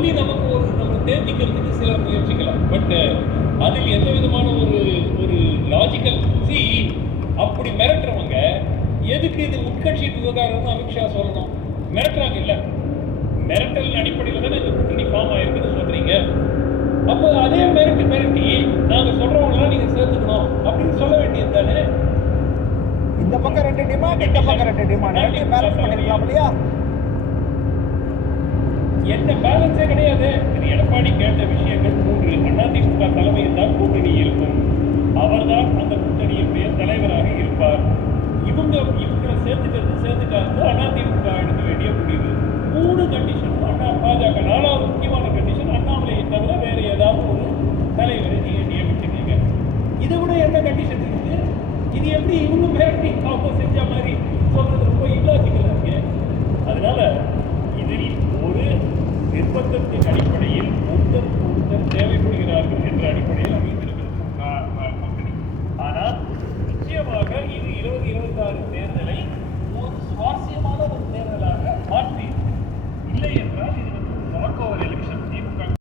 சொல்லி நமக்கு நம்ம தேர்ந்திக்கிறதுக்கு சிலர் முயற்சிக்கலாம். பட் அதில் எந்த விதமான ஒரு லாஜிக்கல் அப்படி மிரட்டுறவங்க எதுக்கு இது உட்கட்சி விவகாரம்னு அமித்ஷா சொல்லணும்? மிரட்டுறாங்க இல்ல, மிரட்டல் அடிப்படையில் தானே இந்த கூட்டணி ஃபார்ம் ஆயிருக்குன்னு சொல்றீங்க. அப்போ அதே மிரட்டி நாங்க சொல்றவங்களாம் நீங்க சேர்த்துக்கணும் அப்படின்னு சொல்ல வேண்டியது தானே. இந்த பக்கம் 2 டிமாண்ட், இந்த பக்கம் 2 டிமாண்ட், ரெண்டையும் பேலன்ஸ் பண்ணிருக்கலாம் இல்லையா? என்ன பேலன்ஸே கிடையாது. இது எடப்பாடி கேட்ட விஷயங்கள் 3. அதிமுக தலைமையில் தான் கூட்டணி இருக்கும், அவர்தான் அந்த கூட்டணியினுடைய தலைவராக இருப்பார். இவங்களை சேர்த்துக்காது அதிமுக எடுக்க வேண்டிய முடிவு. 3 கண்டிஷன். பாஜக 4வது முக்கியமான கண்டிஷன், அண்ணாமலையை தவிர வேற ஏதாவது ஒரு தலைவரை நீங்க நியமிச்சிருக்கீங்க. இதை விட என்ன கண்டிஷன் இருக்கு? இது எப்படி இவங்க மிரட்டி அவங்க செஞ்ச மாதிரி சொல்றது ரொம்ப இல்லாஜிக்கலா இருக்கு. அதனால இதில் ஒரு நிர்பந்தத்தின் அடிப்படையில் ஒருத்தர் தேவைப்படுகிறார்கள் என்ற அடிப்படையில் அமைந்திருக்கிறது கூட்டணி. ஆனால் நிச்சயமாக இது 2026 தேர்தல்